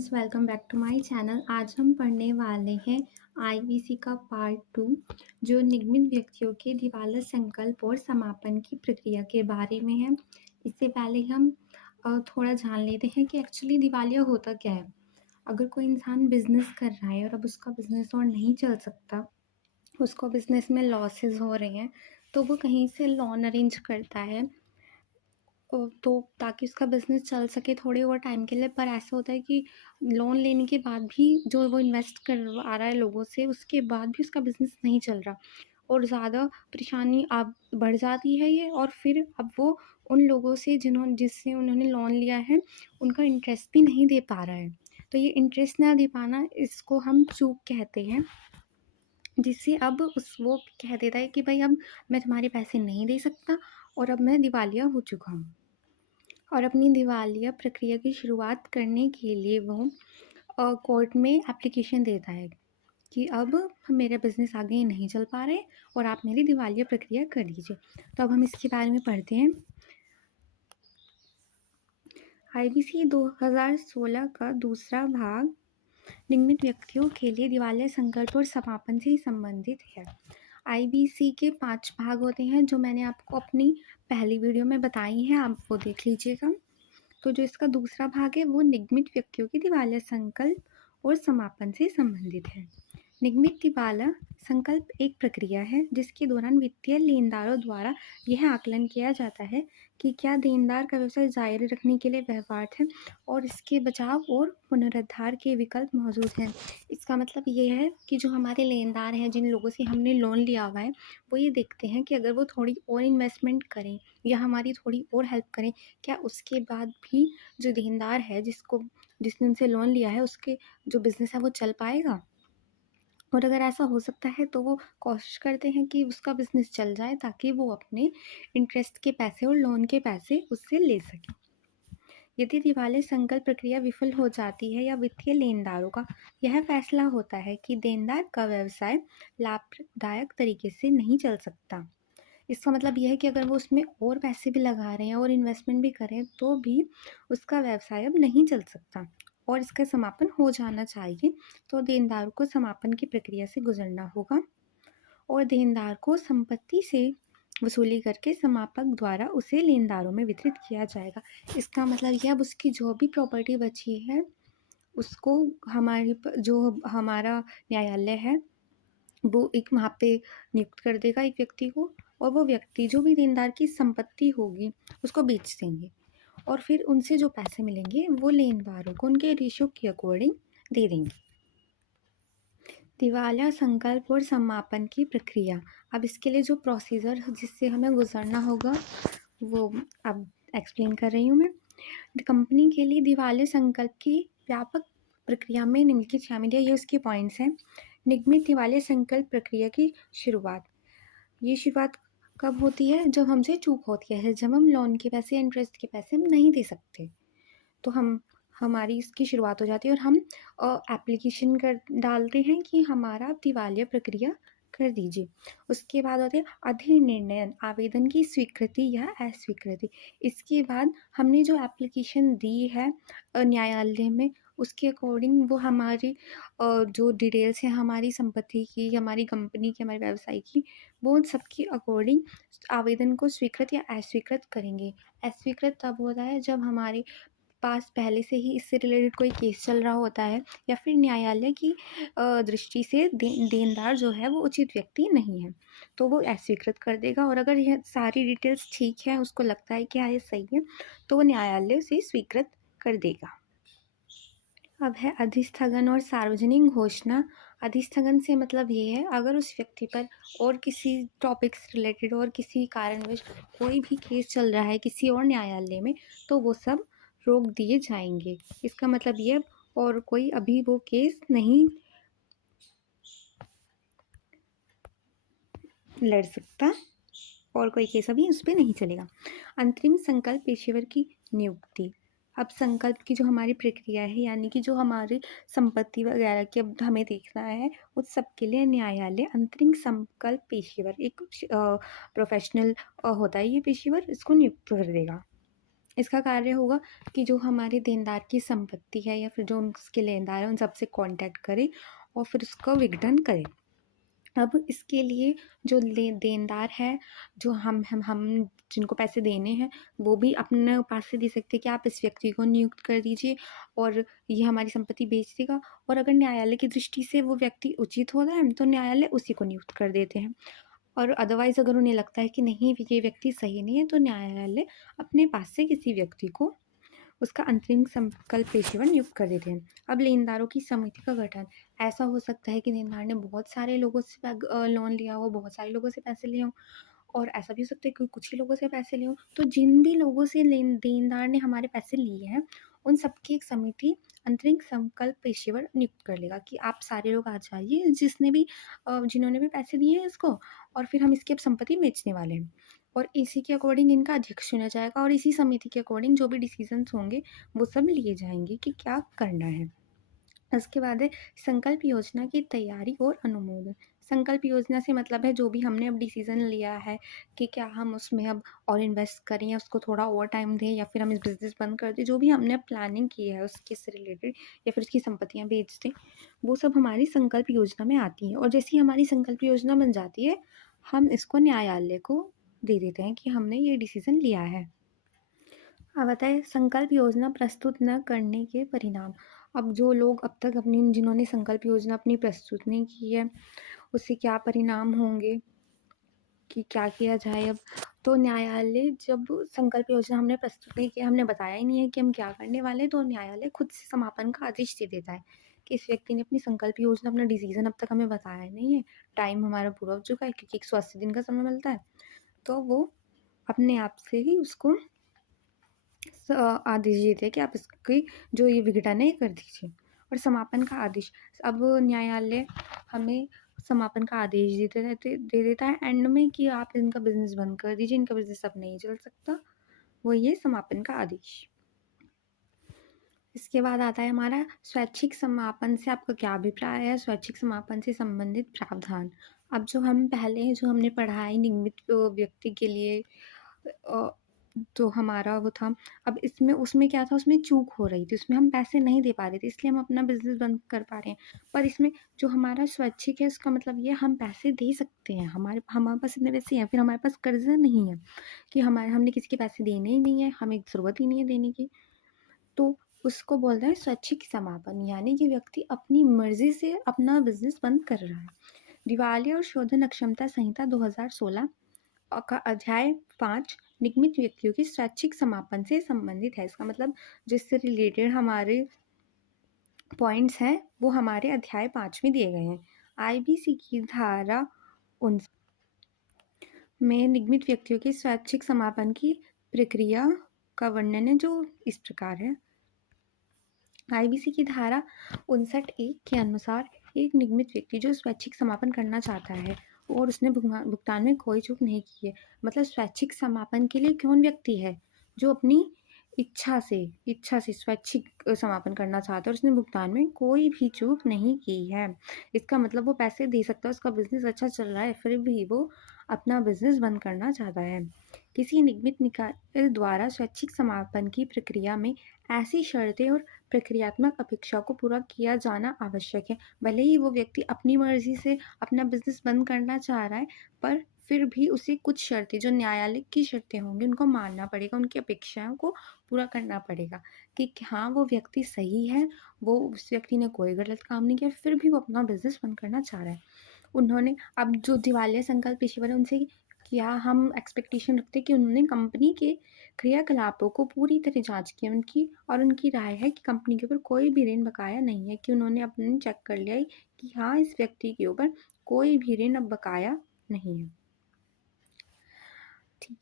Friends, welcome back to my channel. आज हम पढ़ने वाले हैं आईबीसी का पार्ट 2 जो निगमित व्यक्तियों के दिवाला संकल्प और समापन की प्रक्रिया के बारे में है। इससे पहले हम थोड़ा जान लेते हैं कि एक्चुअली दिवालिया होता क्या है। अगर कोई इंसान बिजनेस कर रहा है और अब उसका बिजनेस और नहीं चल सकता, उसको बिजनेस में लॉसेस हो रहे हैं, तो वो कहीं से लोन अरेंज करता है तो ताकि उसका बिज़नेस चल सके थोड़े और टाइम के लिए। पर ऐसा होता है कि लोन लेने के बाद भी जो वो इन्वेस्ट करवा रहा है लोगों से, उसके बाद भी उसका बिज़नेस नहीं चल रहा और ज़्यादा परेशानी अब बढ़ जाती है ये। और फिर अब वो उन लोगों से जिससे उन्होंने लोन लिया है, उनका इंटरेस्ट भी नहीं दे पा रहा है। तो ये इंटरेस्ट ना दे पाना, इसको हम चूक कहते हैं। जिससे अब वो कह देता है कि भाई अब मैं तुम्हारे पैसे नहीं दे सकता और अब मैं दिवालिया हो चुका हूँ। और अपनी दिवालिया प्रक्रिया की शुरुआत करने के लिए वो कोर्ट में एप्लीकेशन देता है कि अब मेरा बिज़नेस आगे नहीं चल पा रहे और आप मेरी दिवालिया प्रक्रिया कर दीजिए। तो अब हम इसके बारे में पढ़ते हैं। आईबीसी 2016 का दूसरा भाग निगमित व्यक्तियों के लिए दिवालिया संकल्प और समापन से संबंधित है। आईबीसी के 5 भाग होते हैं जो मैंने आपको अपनी पहली वीडियो में बताई हैं, आप वो देख लीजिएगा। तो जो इसका दूसरा भाग है वो निगमित व्यक्तियों के दिवालिया संकल्प और समापन से संबंधित है। निगमित दिवाला संकल्प एक प्रक्रिया है जिसके दौरान वित्तीय लेनदारों द्वारा यह आकलन किया जाता है कि क्या देनदार का व्यवसाय जारी रखने के लिए व्यवहार्य है और इसके बचाव और पुनरुद्धार के विकल्प मौजूद हैं। इसका मतलब ये है कि जो हमारे लेनदार हैं, जिन लोगों से हमने लोन लिया हुआ है, वो ये देखते हैं कि अगर वो थोड़ी और इन्वेस्टमेंट करें या हमारी थोड़ी और हेल्प करें, क्या उसके बाद भी जो देनदार है जिसने उनसे लोन लिया है, उसके जो बिज़नेस है वो चल पाएगा। और अगर ऐसा हो सकता है तो वो कोशिश करते हैं कि उसका बिज़नेस चल जाए ताकि वो अपने इंटरेस्ट के पैसे और लोन के पैसे उससे ले सकें। यदि दिवालिया संकल्प प्रक्रिया विफल हो जाती है या वित्तीय लेनदारों का यह फैसला होता है कि देनदार का व्यवसाय लाभदायक तरीके से नहीं चल सकता, इसका मतलब यह है कि अगर वो उसमें और पैसे भी लगा रहे हैं और इन्वेस्टमेंट भी करें तो भी उसका व्यवसाय अब नहीं चल सकता और इसका समापन हो जाना चाहिए, तो देनदार को समापन की प्रक्रिया से गुजरना होगा और देनदार को संपत्ति से वसूली करके समापक द्वारा उसे लेनदारों में वितरित किया जाएगा। इसका मतलब यह अब उसकी जो भी प्रॉपर्टी बची है उसको जो हमारा न्यायालय है वो एक वहाँ पे नियुक्त कर देगा एक व्यक्ति को, और वो व्यक्ति जो भी देनदार की संपत्ति होगी उसको बेच देंगे और फिर उनसे जो पैसे मिलेंगे वो लेनदारों को उनके रेशो के अकॉर्डिंग दे देंगे। दिवालिया संकल्प और समापन की प्रक्रिया। अब इसके लिए जो प्रोसीजर जिससे हमें गुजरना होगा वो अब एक्सप्लेन कर रही हूँ मैं। कंपनी के लिए दिवालिया संकल्प की व्यापक प्रक्रिया में निम्नलिखित शामिल है, ये उसके पॉइंट्स हैं। निगमित दिवालिया संकल्प प्रक्रिया की शुरुआत। ये शुरुआत कब होती है? जब हमसे चूक होती है, जब हम लोन के पैसे या इंटरेस्ट के पैसे हम नहीं दे सकते, तो हमारी इसकी शुरुआत हो जाती है और हम एप्लीकेशन डालते हैं कि हमारा दिवालिया प्रक्रिया कर दीजिए। उसके बाद होती है अधिनिर्णय आवेदन की स्वीकृति या अस्वीकृति। इसके बाद हमने जो एप्लीकेशन दी है न्यायालय में, उसके अकॉर्डिंग वो हमारी जो डिटेल्स हैं हमारी संपत्ति की, हमारी कंपनी की, हमारे व्यवसाय की, वो उन सबके अकॉर्डिंग आवेदन को स्वीकृत या अस्वीकृत करेंगे। अस्वीकृत तब होता है जब हमारे पास पहले से ही इससे रिलेटेड कोई केस चल रहा होता है या फिर न्यायालय की दृष्टि से देनदार जो है वो उचित व्यक्ति नहीं है, तो वो अस्वीकृत कर देगा। और अगर यह सारी डिटेल्स ठीक है, उसको लगता है कि हाँ ये सही है, तो वो न्यायालय उसे स्वीकृत कर देगा। अब है अधिस्थगन और सार्वजनिक घोषणा। अधिस्थगन से मतलब ये है, अगर उस व्यक्ति पर और किसी टॉपिक से रिलेटेड और किसी कारणवश कोई भी केस चल रहा है किसी और न्यायालय में, तो वो सब रोक दिए जाएंगे। इसका मतलब ये और कोई अभी वो केस नहीं लड़ सकता और कोई केस अभी उस पर नहीं चलेगा। अंतरिम संकल्प पेशेवर की नियुक्ति। अब संकल्प की जो हमारी प्रक्रिया है, यानी कि जो हमारी संपत्ति वगैरह की अब हमें देखना है, उस सब के लिए न्यायालय अंतरिम संकल्प पेशेवर एक प्रोफेशनल होता है, ये पेशेवर इसको नियुक्त कर देगा। इसका कार्य होगा कि जो हमारे देनदार की संपत्ति है या फिर जो उसके लेनदार हैं उन सबसे कॉन्टैक्ट करे और फिर उसका विघटन करे। अब इसके लिए जो देनदार है, जो हम जिनको पैसे देने हैं, वो भी अपने पास से दे सकते हैं कि आप इस व्यक्ति को नियुक्त कर दीजिए और ये हमारी संपत्ति बेच देगा। और अगर न्यायालय की दृष्टि से वो व्यक्ति उचित होता है तो न्यायालय उसी को नियुक्त कर देते हैं। और अदरवाइज़ अगर उन्हें लगता है कि नहीं ये व्यक्ति सही नहीं है तो न्यायालय अपने पास से किसी व्यक्ति को उसका अंतरिम संकल्प पेशेवर नियुक्त कर देते हैं। अब लेनदारों की समिति का गठन, ऐसा हो सकता है कि देनदार ने बहुत सारे लोगों से लोन लिया हो, बहुत सारे लोगों से पैसे लिए हों और ऐसा भी हो सकता है कि कुछ ही लोगों से पैसे लिए हों। तो जिन भी लोगों से देनदार ने हमारे पैसे लिए हैं, उन सबकी एक समिति अंतरिम संकल्प पेशेवर नियुक्त कर लेगा कि आप सारे लोग आ जाइए जिन्होंने भी पैसे दिए हैं इसको, और फिर हम इसकी अब संपत्ति बेचने वाले हैं। और इसी के अकॉर्डिंग इनका अध्यक्ष चुना जाएगा और इसी समिति के अकॉर्डिंग जो भी डिसीजंस होंगे वो सब लिए जाएंगे कि क्या करना है। इसके बाद है संकल्प योजना की तैयारी और अनुमोदन। संकल्प योजना से मतलब है जो भी हमने अब डिसीजन लिया है कि क्या हम उसमें अब और इन्वेस्ट करें या उसको थोड़ा और टाइम दें या फिर हम इस बिज़नेस बंद कर दें, जो भी हमने प्लानिंग की है उसके से रिलेटेड या फिर उसकी संपत्तियां बेच दें, वो सब हमारी संकल्प योजना में आती है। और जैसे ही हमारी संकल्प योजना बन जाती है, हम इसको न्यायालय को दे देते हैं कि हमने ये डिसीजन लिया है। अब आता है संकल्प योजना प्रस्तुत न करने के परिणाम। अब जो लोग अब तक जिन्होंने संकल्प योजना अपनी प्रस्तुत नहीं की है, उससे क्या परिणाम होंगे कि क्या किया जाए अब। तो न्यायालय जब संकल्प योजना हमने प्रस्तुत नहीं किया, हमने बताया ही नहीं है कि हम क्या करने वाले, तो न्यायालय खुद से समापन का आदेश दे देता है कि इस व्यक्ति ने अपनी संकल्प योजना, अपना डिसीजन अब तक हमें बताया नहीं है, टाइम हमारा पूरा हो चुका है क्योंकि 180 दिन का समय मिलता है, तो वो अपने आप से ही उसको आदेश देते हैं कि आप इसकी जो ये विघटन है ये कर दीजिए। और समापन का आदेश, अब न्यायालय हमें समापन का आदेश दे देता है एंड में कि आप इनका बिजनेस बंद कर दीजिए, इनका बिजनेस अब नहीं चल सकता, वो ये समापन का आदेश। इसके बाद आता है हमारा स्वैच्छिक समापन से आपका क्या अभिप्राय है। स्वैच्छिक समापन से संबंधित प्रावधान, अब जो हम पहले जो हमने पढ़ा है निगमित व्यक्ति के लिए तो हमारा वो था, अब इसमें उसमें क्या था, उसमें चूक हो रही थी, उसमें हम पैसे नहीं दे पा रहे थे इसलिए हम अपना बिजनेस बंद कर पा रहे हैं। पर इसमें जो हमारा स्वैच्छिक है उसका मतलब ये हम पैसे दे सकते हैं, हमारे हमारे पास इतने पैसे हैं, फिर हमारे पास कर्जा नहीं है कि हमने किसी के पैसे देने ही नहीं है, हमें ज़रूरत ही नहीं है देने की, तो उसको बोलते हैं स्वैच्छिक समापन, यानी कि व्यक्ति अपनी मर्जी से अपना बिजनेस बंद कर रहा है। दिवालिया और शोधन अक्षमता संहिता 2016 का अध्याय 5 निगमित व्यक्तियों की स्वैच्छिक समापन से संबंधित है। इसका मतलब जिससे रिलेटेड हमारे पॉइंट्स हैं वो हमारे अध्याय 5 में दिए गए हैं। आईबीसी की धारा 19 में निगमित व्यक्तियों के स्वैच्छिक समापन की प्रक्रिया का वर्णन है जो इस प्रकार है। आईबीसी की धारा 59(1) के अनुसार एक निगमित व्यक्ति जो स्वैच्छिक समापन करना चाहता है और उसने भुगतान में कोई चूक नहीं की है, मतलब स्वैच्छिक समापन के लिए कौन व्यक्ति है जो अपनी इच्छा से स्वैच्छिक समापन करना चाहता है और उसने भुगतान में कोई भी चूक नहीं की है। इसका मतलब वो पैसे दे सकता है, उसका बिजनेस अच्छा चल रहा है, फिर भी वो अपना बिजनेस बंद करना चाहता है। किसी निगमित निकाय द्वारा स्वैच्छिक समापन की प्रक्रिया में ऐसी शर्तें और प्रक्रियात्मक अपेक्षा को पूरा किया जाना आवश्यक है। भले ही वो व्यक्ति अपनी मर्जी से अपना बिजनेस बंद करना चाह रहा है, पर फिर भी उसे कुछ शर्तें, जो न्यायालय की शर्तें होंगी, उनको मानना पड़ेगा, उनकी अपेक्षाओं को पूरा करना पड़ेगा कि हाँ वो व्यक्ति सही है, वो उस व्यक्ति ने कोई गलत काम नहीं किया, फिर भी वो अपना बिजनेस बंद करना चाह रहा है। उन्होंने अब जो दिवालिया संकल्प पेशेवर है उनसे क्या हम एक्सपेक्टेशन रखते हैं कि उन्होंने कंपनी के क्रियाकलापों को पूरी तरह जांच की उनकी, और उनकी राय है कि कंपनी के ऊपर कोई भी ऋण बकाया नहीं है, कि उन्होंने अपने चेक कर लिया है कि हाँ इस व्यक्ति के ऊपर कोई भी ऋण अब बकाया नहीं है। ठीक,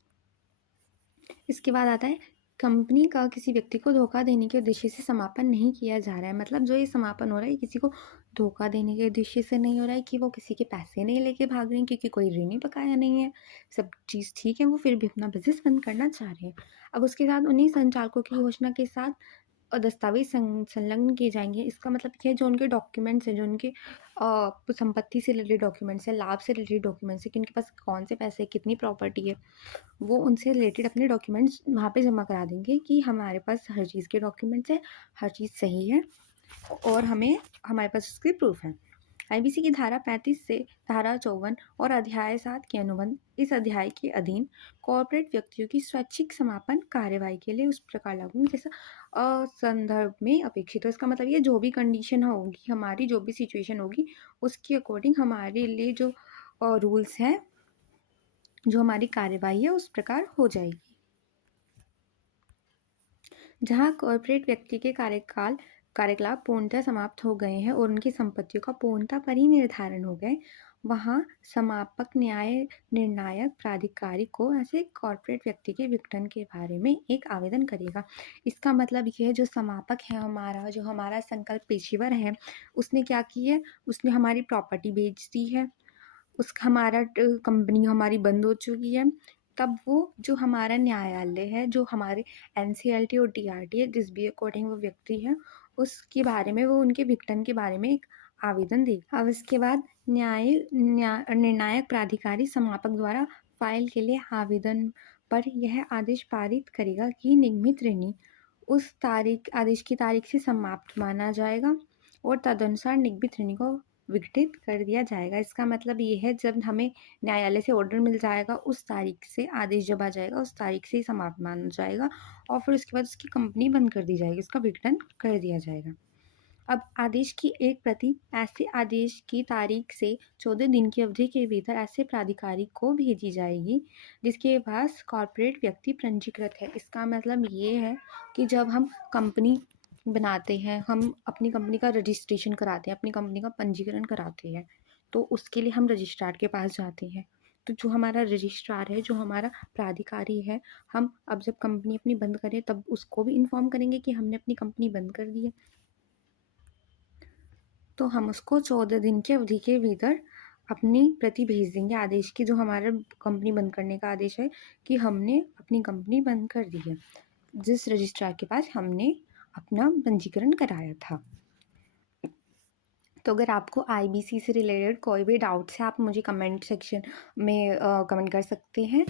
इसके बाद आता है कंपनी का किसी व्यक्ति को धोखा देने के उद्देश्य से समापन नहीं किया जा रहा है। मतलब जो ये समापन हो रहा है किसी को धोखा देने के उद्देश्य से नहीं हो रहा है कि वो किसी के पैसे नहीं लेके भाग रहे हैं क्योंकि कोई ऋण ही बकाया नहीं है, सब चीज़ ठीक है, वो फिर भी अपना बिजनेस बंद करना चाह रहे हैं। अब उसके साथ उन्हीं संचालकों की घोषणा के साथ दस्तावेज संलग्न किए जाएंगे। इसका मतलब क्या है, जो उनके डॉक्यूमेंट्स हैं, जो उनके संपत्ति से रिलेटेड डॉक्यूमेंट्स हैं, लाभ से रिलेटेड डॉक्यूमेंट्स हैं, कि उनके पास कौन से पैसे, कितनी प्रॉपर्टी है, वो उनसे रिलेटेड अपने डॉक्यूमेंट्स वहाँ पे जमा करा देंगे कि हमारे पास हर चीज़ के डॉक्यूमेंट्स हैं, हर चीज़ सही है और हमारे पास उसके प्रूफ हैं। आईबीसी की धारा 35 से धारा 54 और अध्याय 7 के अनुबंध इस अध्याय के अधीन कॉर्पोरेट व्यक्तियों की स्वैच्छिक समापन कार्यवाही के लिए उस प्रकार लागू होंगे जैसा संदर्भ में अपेक्षित हो। इसका मतलब ये, जो भी कंडीशन होगी, हमारी जो भी सिचुएशन होगी, उसके अकॉर्डिंग हमारे लिए जो रूल्स हैं, जो हमारी कार्यवाही है, उस प्रकार हो जाएगी। जहाँ कॉर्पोरेट व्यक्ति के कार्यकलाप पूर्णतः समाप्त हो गए हैं और उनकी संपत्तियों का पूर्णतः परिनिर्धारण हो गए, वहाँ समापक न्याय निर्णायक प्राधिकारी को ऐसे कॉर्पोरेट व्यक्ति के विघटन के बारे में एक आवेदन करेगा। इसका मतलब ये है, जो समापक है हमारा, जो हमारा संकल्प पेशेवर है, उसने क्या किया है, उसने हमारी प्रॉपर्टी बेच दी है, हमारा कंपनी हमारी बंद हो चुकी है, तब वो जो हमारा न्यायालय है, जो हमारे एनसीएलटी और टीआरटी है, जिस भी अकॉर्डिंग वो व्यक्ति है, उसके बारे में, वो उनके विघटन के बारे में एक आवेदन दे। अब इसके बाद निर्णायक प्राधिकारी समापक द्वारा फाइल के लिए आवेदन पर यह आदेश पारित करेगा कि निगमित ऋणी उस आदेश की तारीख से समाप्त माना जाएगा और तदनुसार निगमित ऋणी को विघटित कर दिया जाएगा। इसका मतलब ये है, जब हमें न्यायालय से ऑर्डर मिल जाएगा, उस तारीख से आदेश जब आ जाएगा, उस तारीख से ही समाप्त माना जाएगा और फिर उसके बाद उसकी कंपनी बंद कर दी जाएगी, उसका विघटन कर दिया जाएगा। अब आदेश की एक प्रति ऐसे आदेश की तारीख से 14 दिन की अवधि के भीतर ऐसे प्राधिकारी को भेजी जाएगी जिसके पास कॉर्पोरेट व्यक्ति पंजीकृत है। इसका मतलब ये है कि जब हम कंपनी बनाते हैं, हम अपनी कंपनी का रजिस्ट्रेशन कराते हैं, अपनी कंपनी का पंजीकरण कराते हैं, तो उसके लिए हम रजिस्ट्रार के पास जाते हैं। तो जो हमारा रजिस्ट्रार है, जो हमारा प्राधिकारी है, हम अब जब कंपनी अपनी बंद करें तब उसको भी इन्फॉर्म करेंगे कि हमने अपनी कंपनी बंद कर दी है, तो हम उसको 14 दिन की अवधि के भीतर अपनी प्रति भेज देंगे आदेश की, जो हमारा कंपनी बंद करने का आदेश है कि हमने अपनी कंपनी बंद कर दी है, जिस रजिस्ट्रार के पास हमने अपना पंजीकरण कराया था। तो अगर आपको आईबीसी से रिलेटेड कोई भी डाउट्स है, आप मुझे कमेंट सेक्शन में कमेंट कर सकते हैं।